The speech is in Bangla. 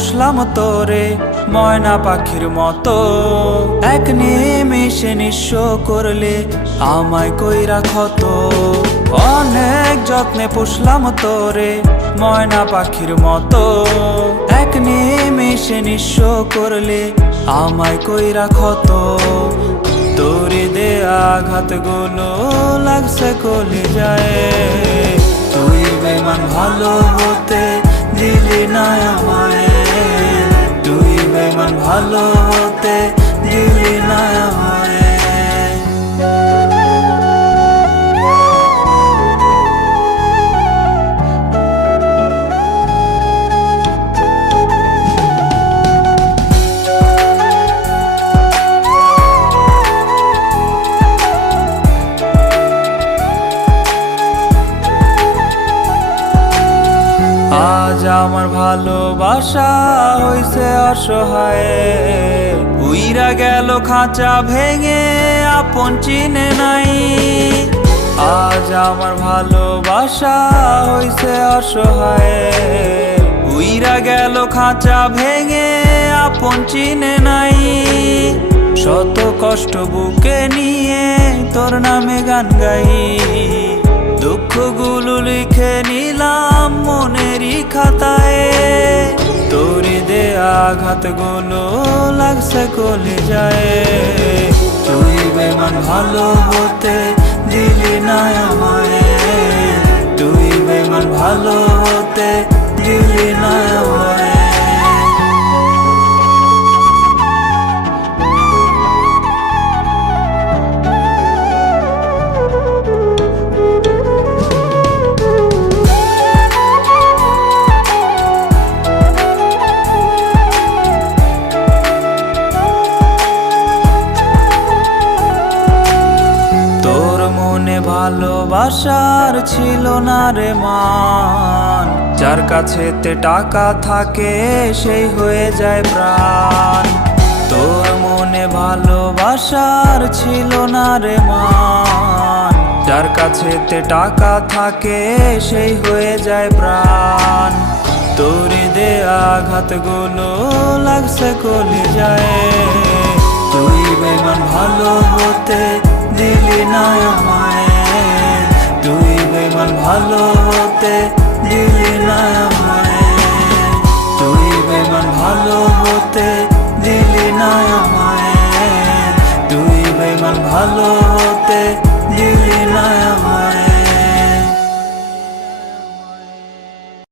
পুষলাম তোরে ময়না পাখির মতো, এক নিমেষে নিঃস্ব করলে আমায় কইরা ক্ষত। অনেক যত্নে পুষলাম তোরে ময়না পাখির মতো, এক নিমেষে নিঃস্ব করলে আমায় কইরা ক্ষত। তোরে দেয়া আঘাতগুলো লাগছে কলিজায়, তুই বেমান ভালো হতে দিলি না আমায়, তুই বেমান ভালো হতে দিলি না আমায়। আজ আমার ভালোবাসা হইছে অসহায়, উইরা গেল খাঁচা ভেঙে আপন চিনে নাই। আজ আমার ভালোবাসা হইছে অসহায়, উইরা গেল খাঁচা ভেঙে আপন চিনে নাই। শত কষ্ট বুকে নিয়ে তোর নামে গান গাই, দুঃখগুলো লিখে নিলাম মনেরই খাতায়। তোরে দেয়া আঘাতগুলো লাগছে কলিজায়, তুই বেমান ভালো হতে দিলি না আমায়, তুই বেমান ভালো হতে দিলি না আমায়। ভালোবাসার ছিল না রে মান, যার কাছেতে টাকা থাকে সেই হয়ে যায় প্রাণ। তোর মনে ভালোবাসার ছিল না রে মান, যার কাছেতে টাকা থাকে সেই হয়ে যায় প্রাণ। তোরে দেয়া আঘাতগুলো লাগছে কলিজায়, তুই বেমান ভালো হতে দিলি না আমায়, তুই বেমান ভালো হতে দিলি না আমায়, তুই বেমান ভালো হতে দিলি না আমায়, তুই বেমান ভালো